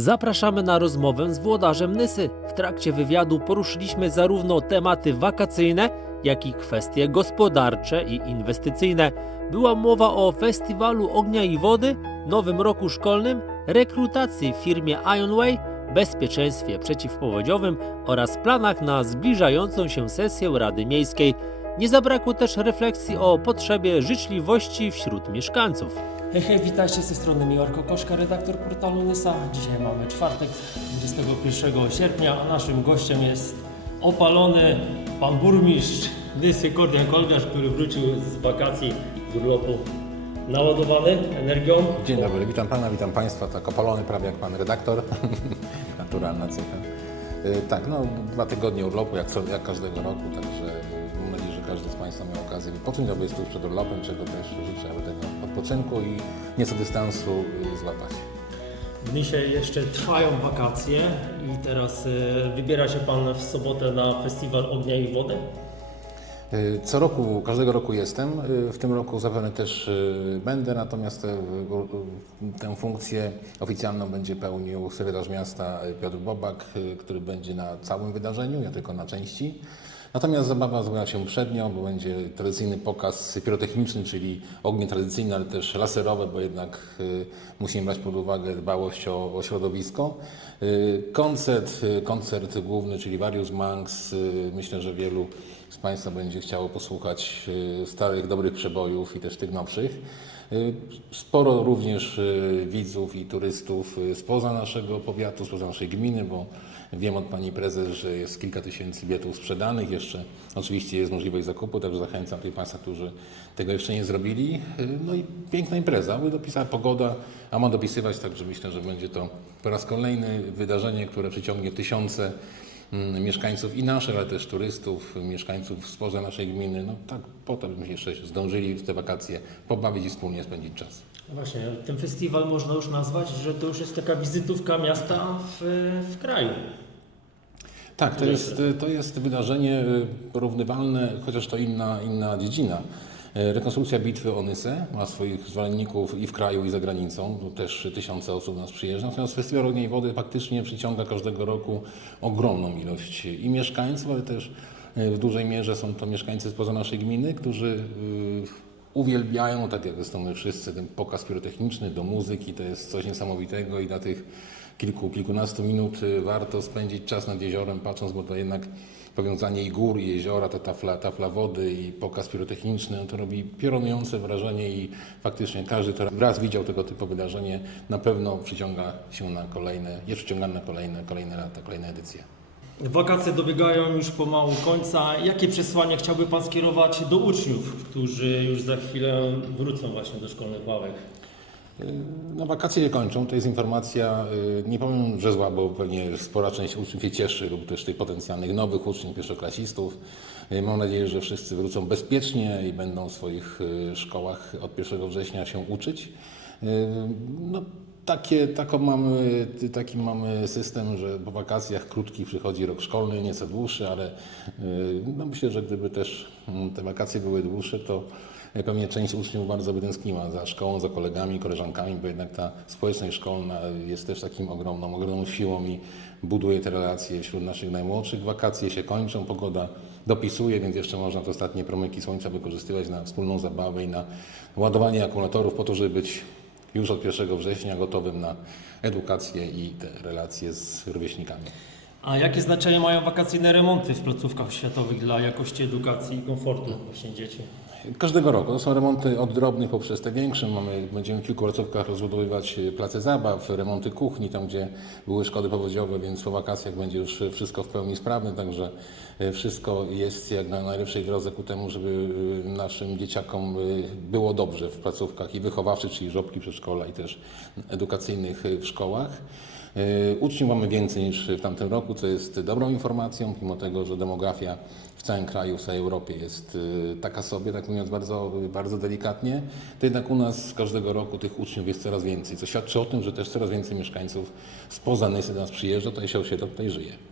Zapraszamy na rozmowę z włodarzem Nysy. W trakcie wywiadu poruszyliśmy zarówno tematy wakacyjne, jak i kwestie gospodarcze i inwestycyjne. Była mowa o festiwalu ognia i wody, nowym roku szkolnym, rekrutacji w firmie Ionway, bezpieczeństwie przeciwpowodziowym oraz planach na zbliżającą się sesję Rady Miejskiej. Nie zabrakło też refleksji o potrzebie życzliwości wśród mieszkańców. Hej, hej, witajcie z tej strony Miłar Kokoszka, redaktor portalu Nysa. Dzisiaj mamy czwartek, 21 sierpnia, a naszym gościem jest opalony pan burmistrz Nysy Kordian który wrócił z wakacji, z urlopu naładowany energią. Dzień dobry, witam Pana, witam Państwa. Tak opalony prawie jak Pan redaktor. Naturalna cecha. Y, Tak, no dwa tygodnie urlopu jak, co, jak każdego roku, także każdy z Państwa miał okazję wypocząć, aby jest tuż przed urlopem, czego też życzę, aby tego odpoczynku i nieco dystansu y, złapać. W Nysie jeszcze trwają wakacje i teraz y, wybiera się pan w sobotę na festiwal ognia i wody. Y, Co roku, każdego roku jestem. W tym roku zapewne też będę, natomiast tę, tę funkcję oficjalną będzie pełnił sekretarz miasta Piotr Bobak, który będzie na całym wydarzeniu, nie tylko na części. Natomiast zabawa zrobiła się przednio, bo będzie tradycyjny pokaz pirotechniczny, czyli ognie tradycyjne, ale też laserowe, bo jednak y, musimy brać pod uwagę dbałość o, o środowisko. Y, Koncert, y, koncert główny, czyli Various Monks. Myślę, że wielu z Państwa będzie chciało posłuchać y, starych, dobrych przebojów i też tych nowszych. Y, Sporo również y, widzów i turystów spoza naszego powiatu, spoza naszej gminy, bo wiem od Pani Prezes, że jest kilka tysięcy biletów sprzedanych. Jeszcze oczywiście jest możliwość zakupu, także zachęcam tych Państwa, którzy tego jeszcze nie zrobili. No i piękna impreza, by dopisała pogoda, a ma dopisywać, także myślę, że będzie to po raz kolejny wydarzenie, które przyciągnie tysiące mieszkańców i naszych, ale też turystów, mieszkańców spoza naszej gminy. No tak po to, byśmy jeszcze zdążyli w te wakacje pobawić i wspólnie spędzić czas. No Właśnie, ten festiwal można już nazwać, że to już jest taka wizytówka miasta w, w kraju. Tak, to jest, to jest wydarzenie y, porównywalne, chociaż to inna, inna dziedzina. Y, Rekonstrukcja bitwy Onysę ma swoich zwolenników i w kraju, i za granicą. Tu też tysiące osób nas przyjeżdża. Natomiast Festiwal Ognia Wody faktycznie przyciąga każdego roku ogromną ilość i mieszkańców, ale też y, w dużej mierze są to mieszkańcy spoza naszej gminy, którzy y, uwielbiają, tak jak zresztą my wszyscy, ten pokaz pirotechniczny do muzyki. To jest coś niesamowitego i dla tych kilku, kilkunastu minut y, warto spędzić czas nad jeziorem, patrząc, bo to jednak powiązanie i gór, i jeziora, ta tafla, tafla wody i pokaz pirotechniczny, no to robi piorunujące wrażenie i faktycznie każdy, kto raz widział tego typu wydarzenie, na pewno przyciąga się na kolejne, jest przyciągany na kolejne, kolejne lata, kolejne edycje. Wakacje dobiegają już pomału końca. Jakie przesłanie chciałby Pan skierować do uczniów, którzy już za chwilę wrócą właśnie do szkolnych ławek? No, wakacje się kończą, to jest informacja, y, nie powiem, że zła, bo pewnie spora część uczniów się cieszy, lub też tych potencjalnych nowych uczniów, pierwszoklasistów. Y, Mam nadzieję, że wszyscy wrócą bezpiecznie i będą w swoich y, szkołach od 1 września się uczyć. Y, No, takie, taką mamy, taki mamy system, że po wakacjach krótkich przychodzi rok szkolny, nieco dłuższy, ale y, no myślę, że gdyby też mm, te wakacje były dłuższe, to pewnie część uczniów bardzo by tęskniła za szkołą, za kolegami, koleżankami, bo jednak ta społeczność szkolna jest też takim ogromną, ogromną siłą i buduje te relacje wśród naszych najmłodszych. Wakacje się kończą, pogoda dopisuje, więc jeszcze można te ostatnie promyki słońca wykorzystywać na wspólną zabawę i na ładowanie akumulatorów po to, żeby być już od 1 września gotowym na edukację i te relacje z rówieśnikami. A jakie znaczenie mają wakacyjne remonty w placówkach światowych dla jakości edukacji i komfortu właśnie dzieci? Każdego roku. To są remonty od drobnych poprzez te większe. Mamy, będziemy w kilku placówkach rozbudowywać e, place zabaw, remonty kuchni, tam gdzie były szkody powodziowe, więc po wakacjach będzie już wszystko w pełni sprawne, także e, wszystko jest jak na najlepszej drodze ku temu, żeby e, naszym dzieciakom było dobrze w placówkach i wychowawczych, czyli żłobki, przedszkola i też edukacyjnych w szkołach. E, Uczniów mamy więcej niż w tamtym roku, co jest dobrą informacją, mimo tego, że demografia w całym kraju, w całej Europie jest e, taka sobie, tak mówiąc bardzo, bardzo delikatnie, to jednak u nas każdego roku tych uczniów jest coraz więcej, co świadczy o tym, że też coraz więcej mieszkańców spoza Nysy do nas przyjeżdża, tutaj się osiedla, tutaj żyje.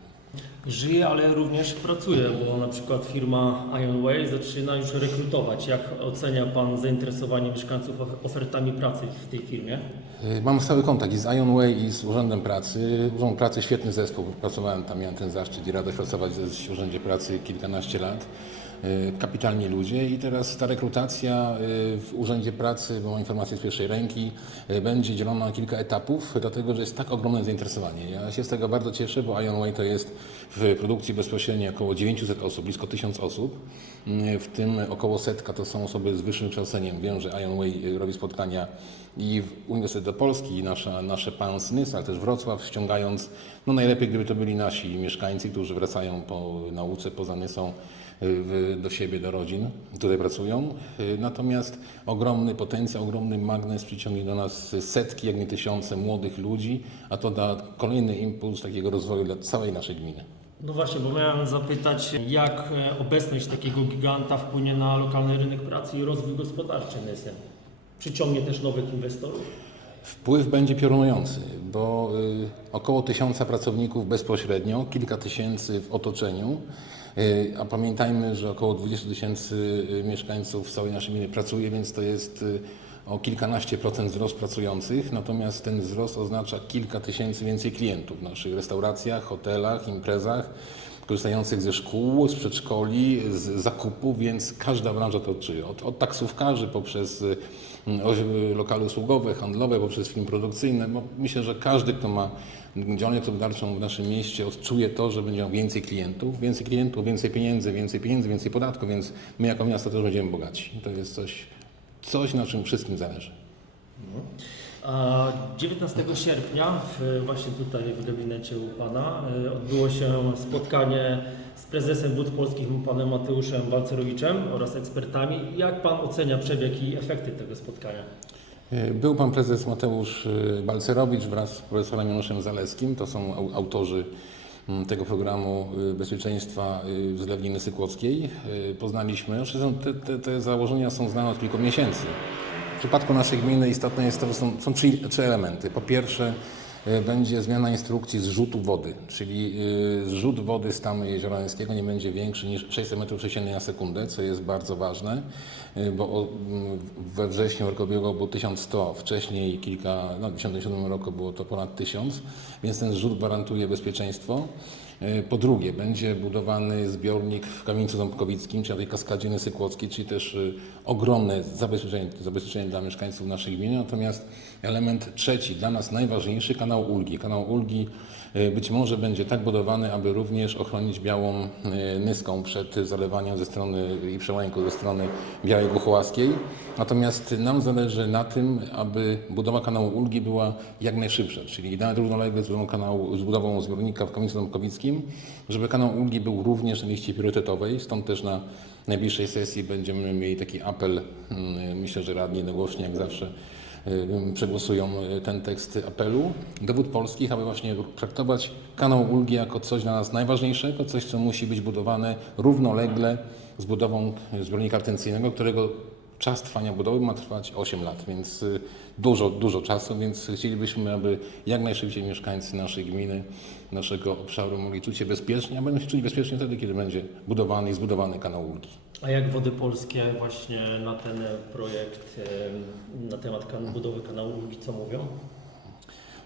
Żyje, ale również pracuje, bo na przykład firma Ionway zaczyna już rekrutować. Jak ocenia Pan zainteresowanie mieszkańców of- ofertami pracy w tej firmie? Y, Mam stały kontakt i z Ionway i z Urzędem Pracy. Urząd Pracy świetny zespół. Pracowałem tam, miałem ten zaszczyt i radość pracować w Urzędzie Pracy kilkanaście lat. Y, Kapitalni ludzie i teraz ta rekrutacja y, w Urzędzie Pracy, bo mam informację z pierwszej ręki, y, będzie dzielona na kilka etapów, dlatego że jest tak ogromne zainteresowanie. Ja się z tego bardzo cieszę, bo Ionway to jest w produkcji bezpośredniej około 900 osób, blisko 1000 osób, w tym około setka to są osoby z wyższym kształceniem. Wiem, że Ionway robi spotkania i w Uniwersytet Polski, i nasza, nasze pensy, ale też Wrocław, ściągając, no najlepiej gdyby to byli nasi mieszkańcy, którzy wracają po nauce, poza Nysą, do siebie, do rodzin, tutaj pracują. Y, Natomiast ogromny potencjał, ogromny magnes przyciągnie do nas setki, jak nie tysiące młodych ludzi, a to da kolejny impuls takiego rozwoju dla całej naszej gminy. No właśnie, bo miałem zapytać, jak e, obecność takiego giganta wpłynie na lokalny rynek pracy i rozwój gospodarczy Nysy? Przyciągnie też nowych inwestorów? Wpływ będzie piorunujący, bo y, około tysiąca pracowników bezpośrednio, kilka tysięcy w otoczeniu, a pamiętajmy, że około 20 tysięcy y, mieszkańców w całej naszej gminy pracuje, więc to jest y, o kilkanaście procent wzrost pracujących, natomiast ten wzrost oznacza kilka tysięcy więcej klientów w naszych restauracjach, hotelach, imprezach korzystających ze szkół, z przedszkoli, z zakupów, więc każda branża to odczuje. Od, od taksówkarzy poprzez lokale usługowe, handlowe, poprzez firmy produkcyjne, bo myślę, że każdy, kto ma działalność gospodarczą w naszym mieście odczuje to, że będzie miał więcej klientów, więcej klientów, więcej pieniędzy, więcej pieniędzy, więcej podatków, więc my jako miasto też będziemy bogaci. To jest coś, coś na czym wszystkim zależy. A 19 sierpnia w, właśnie tutaj w gabinecie u Pana e, odbyło się spotkanie z prezesem Wód Polskich panem Mateuszem Balcerowiczem oraz ekspertami. Jak Pan ocenia przebieg i efekty tego spotkania? Był pan prezes Mateusz y, Balcerowicz wraz z profesorem Januszem Zaleskim. To są au- autorzy mm, tego programu y, bezpieczeństwa w Zlewni Nysykłockiej. Y, Poznaliśmy, znaczy te, te, te założenia są znane od kilku miesięcy. W przypadku naszej gminy istotne jest to, że są, są trzy, trzy elementy. Po pierwsze będzie zmiana instrukcji zrzutu wody, czyli y, zrzut wody z tamy Jeziora Nyskiego nie będzie większy niż 600 m3 na sekundę, co jest bardzo ważne, y, bo we wrześniu roku ubiegłego było 1100, wcześniej kilka, no w 1997 roku było to ponad 1000, więc ten zrzut gwarantuje bezpieczeństwo. Y, Po drugie, będzie budowany zbiornik w Kamieńcu Ząbkowickim, czyli na tej kaskadzie Nysykłockiej, czyli też y, ogromne zabezpieczenie, zabezpieczenie dla mieszkańców naszej gminy. Natomiast element trzeci, dla nas najważniejszy, kanał Ulgi. Kanał Ulgi y, być może będzie tak budowany, aby również ochronić Białą y, Nyską przed zalewaniem ze strony i przełęką ze strony Białej Guchołaskiej. Natomiast nam zależy na tym, aby budowa kanału Ulgi była jak najszybsza, czyli idealnie równolegle z budową, kanału, z budową zbiornika w Kamieńcu Ząbkowickim, żeby kanał Ulgi był również na liście priorytetowej, stąd też na najbliższej sesji będziemy mieli taki apel, mm, myślę, że radni jednogłośnie jak zawsze y, przegłosują y, ten tekst apelu. Do wód polskich, aby właśnie traktować kanał Ulgi jako coś dla nas najważniejszego, coś, co musi być budowane równolegle z budową zbiornika retencyjnego, którego czas trwania budowy ma trwać 8 lat, więc y, dużo, dużo czasu, więc chcielibyśmy, aby jak najszybciej mieszkańcy naszej gminy, naszego obszaru mogli czuć się bezpiecznie, a będą się czuli bezpiecznie wtedy, kiedy będzie budowany i zbudowany kanał Ulgi. A jak Wody Polskie właśnie na ten projekt, na temat budowy kanału Ulgi, co mówią?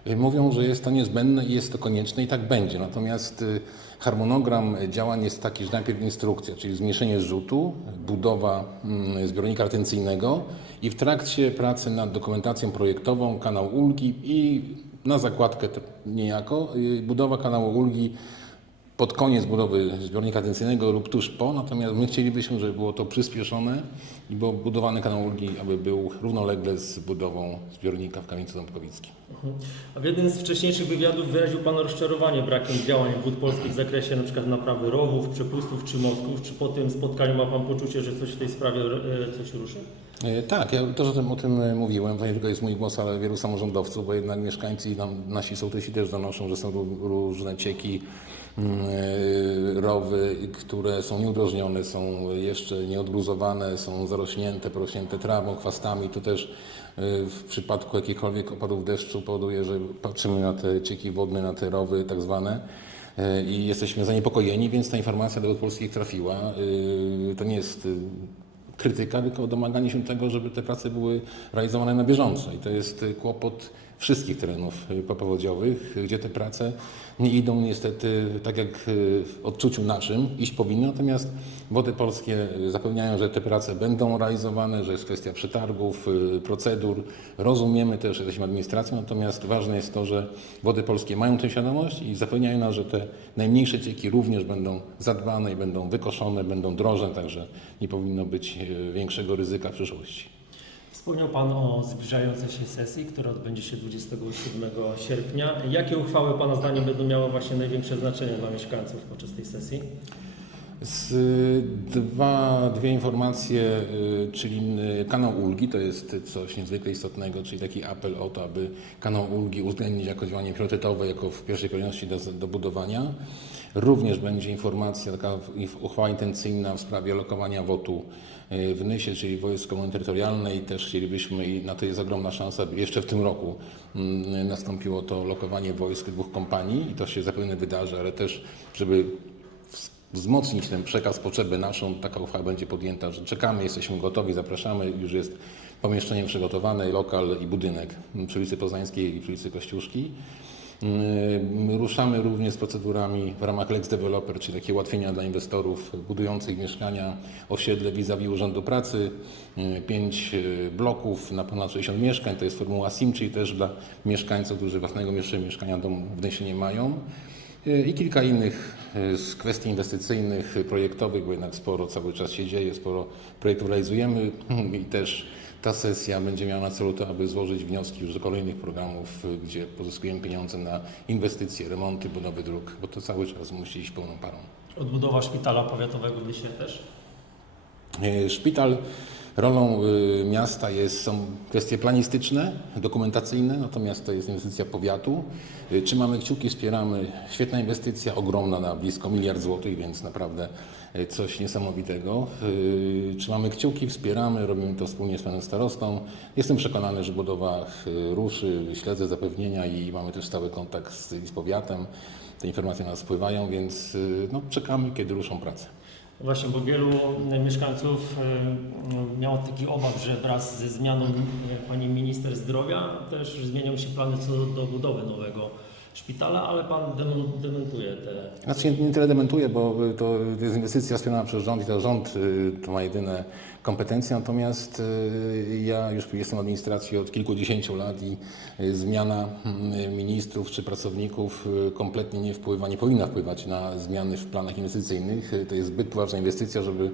Y, Mówią, że jest to niezbędne i jest to konieczne i tak będzie. Natomiast y, harmonogram działań jest taki, że najpierw instrukcja, czyli zmniejszenie zrzutu, budowa mm, zbiornika retencyjnego i w trakcie pracy nad dokumentacją projektową kanał Ulgi i na zakładkę niejako y, budowa kanału Ulgi pod koniec budowy zbiornika retencyjnego lub tuż po, natomiast my chcielibyśmy, żeby było to przyspieszone i był budowany kanał Ulgi, aby był równolegle z budową zbiornika w Kamieńcu Ząbkowickim. A w jednym z wcześniejszych wywiadów wyraził Pan rozczarowanie brakiem działań Wód Polskich w zakresie np. naprawy rowów, przepustów czy mostków. Czy po tym spotkaniu ma Pan poczucie, że coś w tej sprawie e, coś ruszy? E, Tak, ja też o tym, o tym mówiłem. To nie tylko jest mój głos, ale wielu samorządowców, bo jednak mieszkańcy i nam, nasi sołtysi też donoszą, że są ró- różne cieki, rowy, które są nieudrożnione, są jeszcze nieodgruzowane, są zarośnięte, porośnięte trawą, chwastami. To też e, w przypadku jakichkolwiek opadów deszczu powoduje, że patrzymy na te cieki wodne, na te rowy tak zwane. e, i jesteśmy zaniepokojeni, więc ta informacja do Wód Polskich trafiła. E, To nie jest e, krytyka, tylko domaganie się tego, żeby te prace były realizowane na bieżąco. I to jest e, kłopot wszystkich terenów e, popowodziowych, gdzie te prace nie idą niestety tak jak e, w odczuciu naszym iść powinny, natomiast Wody Polskie e, zapewniają, że te prace będą realizowane, że jest kwestia przetargów, procedur. Rozumiemy też, że jesteśmy administracją, natomiast ważne jest to, że Wody Polskie mają tę świadomość i zapewniają nas, że te najmniejsze cieki również będą zadbane i będą wykoszone, będą drożne, także nie powinno być większego ryzyka w przyszłości. Wspomniał Pan o zbliżającej się sesji, która odbędzie się 27 sierpnia. Jakie uchwały Pana zdaniem będą miały właśnie największe znaczenie dla mieszkańców podczas tej sesji? Z, y, dwa, dwie informacje, y, czyli y, kanał ulgi, to jest coś niezwykle istotnego, czyli taki apel o to, aby kanał ulgi uwzględnić jako działanie priorytetowe, jako w pierwszej kolejności do, do budowania. Również będzie informacja, taka uchwała intencyjna w sprawie lokowania WOT-u y, w Nysie, czyli Wojsk Obrony Terytorialnej. Też chcielibyśmy i na to jest ogromna szansa, jeszcze w tym roku mm, nastąpiło to lokowanie wojsk dwóch kompanii i to się zapewne wydarzy, ale też, żeby wzmocnić ten przekaz, potrzebę naszą, taka uchwała będzie podjęta, że czekamy, jesteśmy gotowi, zapraszamy, już jest pomieszczenie przygotowane, lokal i budynek przy ulicy Poznańskiej i przy ulicy Kościuszki. Yy, Ruszamy również z procedurami w ramach Lex Developer, czyli takie ułatwienia dla inwestorów budujących mieszkania, osiedle vis-a-vis Urzędu Pracy, yy, pięć yy, bloków na ponad 60 mieszkań, to jest formuła SIM, czyli też dla mieszkańców, którzy własnego mieszkania domu w nie mają. I kilka innych z kwestii inwestycyjnych, projektowych, bo jednak sporo cały czas się dzieje, sporo projektów realizujemy. I też ta sesja będzie miała na celu to, aby złożyć wnioski już do kolejnych programów, e, gdzie pozyskujemy pieniądze na inwestycje, remonty, budowy dróg, bo to cały czas musi iść pełną parą. Odbudowa szpitala powiatowego w Nysie też? E, Szpital rolą y, miasta jest, są kwestie planistyczne, dokumentacyjne, natomiast to jest inwestycja powiatu. Y, Trzymamy kciuki, wspieramy. Świetna inwestycja, ogromna na blisko miliard złotych, więc naprawdę y, coś niesamowitego. Trzymamy kciuki, wspieramy, robimy to wspólnie z panem starostą. Jestem przekonany, że budowa ruszy, śledzę zapewnienia i mamy też stały kontakt z, z powiatem. Te informacje na nas wpływają, więc no, czekamy, kiedy ruszą prace. Właśnie, bo wielu mieszkańców e, miało taki obaw, że wraz ze zmianą e, pani minister zdrowia też zmienią się plany co do budowy nowego szpitala, ale pan dementuje te. Znaczy nie, tyle dementuję, bo to jest inwestycja wspierana przez rząd i to rząd y, to ma jedyne kompetencje, natomiast y, ja już jestem w administracji od kilkudziesięciu lat i y, zmiana mm, ministrów czy pracowników kompletnie nie wpływa, nie powinna wpływać na zmiany w planach inwestycyjnych. To jest zbyt poważna inwestycja, żeby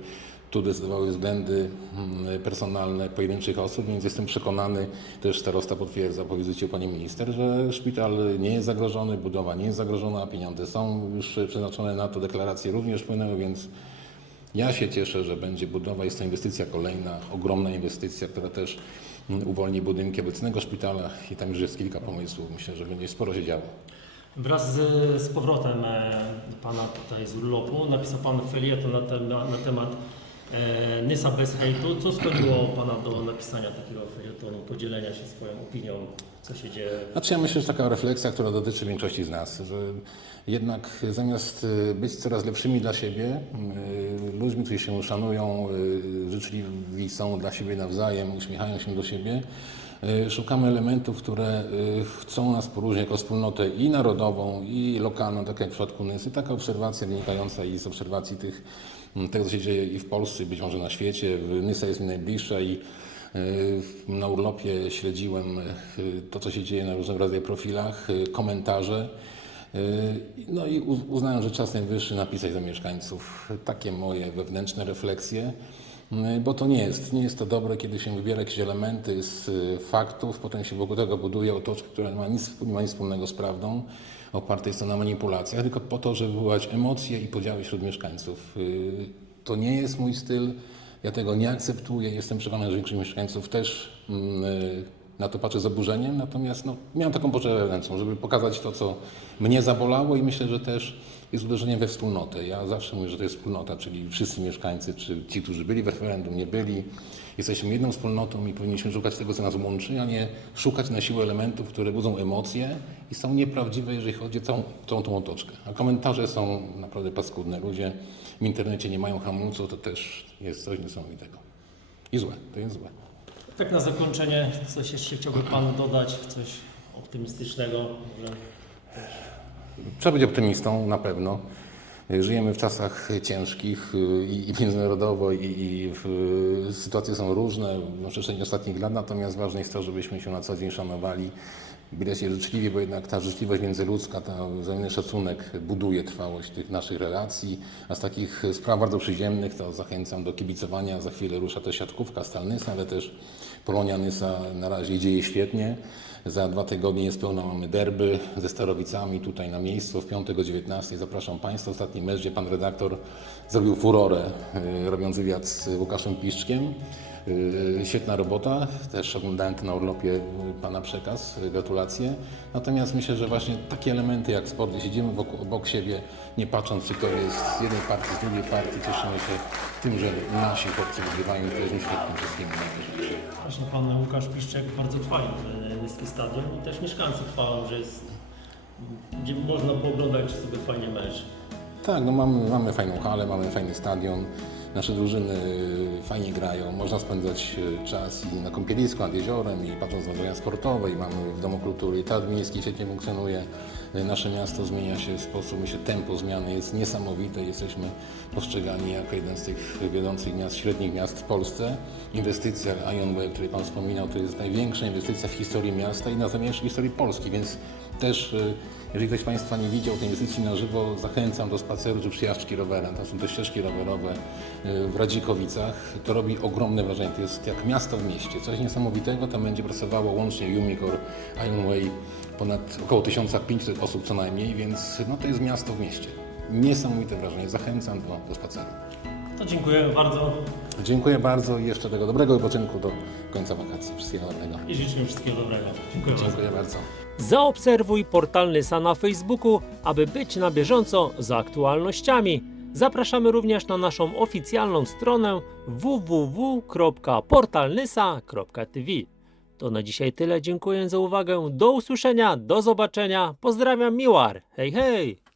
tu decydowały względy mm, personalne pojedynczych osób, więc jestem przekonany, też starosta potwierdza po wizycie pani minister, że szpital nie jest zagrożony, budowa nie jest zagrożona, pieniądze są już przeznaczone na to, deklaracje również płynęły, więc ja się cieszę, że będzie budowa. Jest to inwestycja kolejna, ogromna inwestycja, która też mm, uwolni budynki obecnego szpitala i tam już jest kilka pomysłów. Myślę, że będzie sporo się działo. Wraz z, z powrotem e, pana tutaj z urlopu napisał pan felieton na, tem, na temat e, Nysa bez hejtu. Co skłoniło pana do napisania takiego felietonu, podzielenia się swoją opinią, co się dzieje? Znaczy ja myślę, że taka refleksja, która dotyczy większości z nas, że jednak zamiast y, być coraz lepszymi dla siebie, y, ludźmi, którzy się szanują, y, życzliwi są dla siebie nawzajem, uśmiechają się do siebie, szukamy elementów, które chcą nas poróżnić jako wspólnotę i narodową, i lokalną, tak jak w przypadku Nysy. Taka obserwacja wynikająca i z obserwacji tych, tego, co się dzieje i w Polsce, być może na świecie. Nysa jest mi najbliższa i y, na urlopie śledziłem y, to, co się dzieje na różnego rodzaju profilach, y, komentarze. No i uz- uznałem, że czas najwyższy napisać do mieszkańców takie moje wewnętrzne refleksje, bo to nie jest, nie jest to dobre, kiedy się wybiera jakieś elementy z y, faktów, potem się wokół tego buduje otoczkę, która ma nic, nie ma nic wspólnego z prawdą, oparte jest to na manipulacjach, tylko po to, żeby wywołać emocje i podziały wśród mieszkańców. Y, To nie jest mój styl, ja tego nie akceptuję, jestem przekonany, że większość mieszkańców też mm, y, na to patrzę z oburzeniem, natomiast no, miałem taką potrzebę wewnętrzną, żeby pokazać to, co mnie zabolało i myślę, że też jest uderzeniem we wspólnotę. Ja zawsze mówię, że to jest wspólnota, czyli wszyscy mieszkańcy, czy ci, którzy byli w referendum, nie byli. Jesteśmy jedną wspólnotą i powinniśmy szukać tego, co nas łączy, a nie szukać na siłę elementów, które budzą emocje i są nieprawdziwe, jeżeli chodzi o całą, całą tą otoczkę. A komentarze są naprawdę paskudne. Ludzie w internecie nie mają hamulców, to też jest coś niesamowitego. I złe, to jest złe. Tak na zakończenie, coś jeszcze chciałby Pan dodać, coś optymistycznego? Trzeba być optymistą, na pewno. Żyjemy w czasach ciężkich y, i, międzynarodowo, i, i w, sytuacje są różne na przestrzeni ostatnich lat, natomiast ważne jest to, żebyśmy się na co dzień szanowali, byli się życzliwi, bo jednak ta życzliwość międzyludzka, ten wzajemny szacunek buduje trwałość tych naszych relacji. A z takich spraw bardzo przyziemnych to zachęcam do kibicowania. Za chwilę rusza też siatkówka Stalnysa, ale też Polonia Nysa na razie dzieje świetnie. Za dwa tygodnie jest pełno, mamy derby ze Starowicami tutaj na miejscu w piątek o 19. Zapraszam Państwa. Ostatni mecz, gdzie Pan redaktor zrobił furorę, y, robiąc wywiad z Łukaszem Piszczkiem. Y, Świetna robota, też oglądałem to na urlopie y, Pana przekaz, y, gratulacje. Natomiast myślę, że właśnie takie elementy jak sport, gdzie siedzimy wokół, obok siebie, nie patrząc czy kto jest z jednej partii, z drugiej partii, cieszymy się tym, że nasi chłopcy wygrywają i to jest myślę tym wszystkim. Właśnie Pan Łukasz Piszczek bardzo chwalił niski stadion i też mieszkańcy chwalą, że jest, gdzie można pooglądać sobie fajnie mecz. Tak, no mamy, mamy fajną halę, mamy fajny stadion, nasze drużyny y, fajnie grają, można spędzać y, czas i na kąpielisku, nad jeziorem i patrząc na zdarzenia sportowe i mamy w Domu Kultury i Teatr Miejski świetnie funkcjonuje. Y, Nasze miasto zmienia się w sposób, myślę, tempo zmiany jest niesamowite. Jesteśmy postrzegani jako jeden z tych wiodących miast, średnich miast w Polsce. Inwestycja Ionway, o której Pan wspominał, to jest największa inwestycja w historii miasta i na w historii Polski, więc też, y, jeżeli ktoś z Państwa nie widział tej inwestycji na żywo, zachęcam do spaceru czy przyjażdżki rowerem. To są te ścieżki rowerowe y, w Radzikowicach. To robi ogromne wrażenie. To jest jak miasto w mieście. Coś niesamowitego. Tam będzie pracowało łącznie Umicore, Ionway, ponad około 1500 osób co najmniej, więc no, to jest miasto w mieście. Niesamowite wrażenie. Zachęcam do, do spaceru. To dziękujemy bardzo Dziękuję bardzo i jeszcze tego dobrego wypoczynku do końca wakacji. Wszystkiego dobrego. i życzymy wszystkiego dobrego. Dziękuję bardzo. Dziękuję bardzo. Zaobserwuj portal Nysa na Facebooku, aby być na bieżąco z aktualnościami. Zapraszamy również na naszą oficjalną stronę www.portalnysa.tv. To na dzisiaj tyle. Dziękuję za uwagę. Do usłyszenia, do zobaczenia. Pozdrawiam Miłar. Hej, hej!